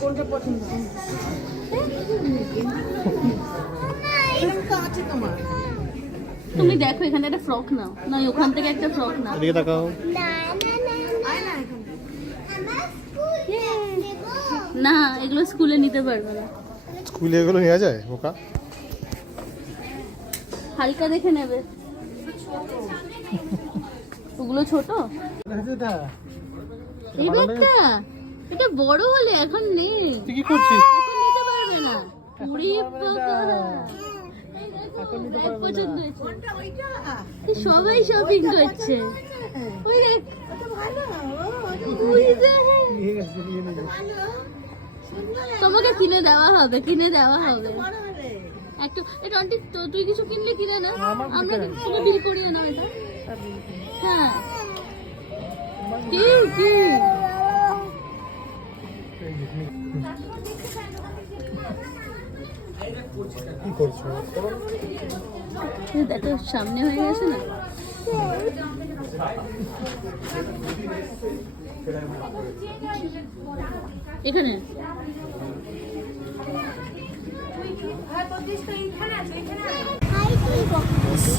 কোনটা পছন্দ? আছে তোমার? তুমি দেখো এখানে একটা ফ্রক নাও, না ওখান থেকে একটা ফ্রক নাও। এদিকে তাকাও। না এগুলো স্কুলে নিতে পারবে না। স্কুলে এগুলো নেওয়া যায় ওকা? হালকা দেখে নেবে। ওগুলো ছোট। এই ব্যাগটা এটা বড় হলে এখন নেই। তুই কি করছিস? এখন নিতে পারবে না। পুরি বাবা ব্যাগ পছন্দ হয়েছে। সবাই শপিং করছে। ওই দেখ ওই দেখ। তোমাকে কিনে দেওয়া হবে, কিনে দেওয়া হবে। একটু এটা আন্টি তুই কিছু কিনলে কিনে না, আমরা তুমি বিল করিয়ে নাও এটা। হ্যাঁ কি কি কি করছো? দেখো সামনে হয়ে গেছে না। এখানে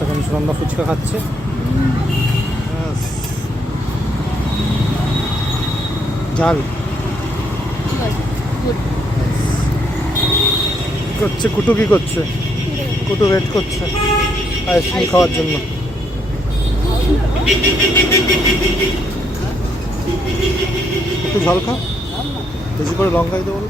এখন সুনন্দা ফুচকা খাচ্ছে। ঝাল কি করছে কুটু? কি করছে কুটু? ওয়েট করছে আইসক্রিম খাওয়ার জন্য। একটু ঝাল খা, বেশি করে লঙ্কা দিতে বলো।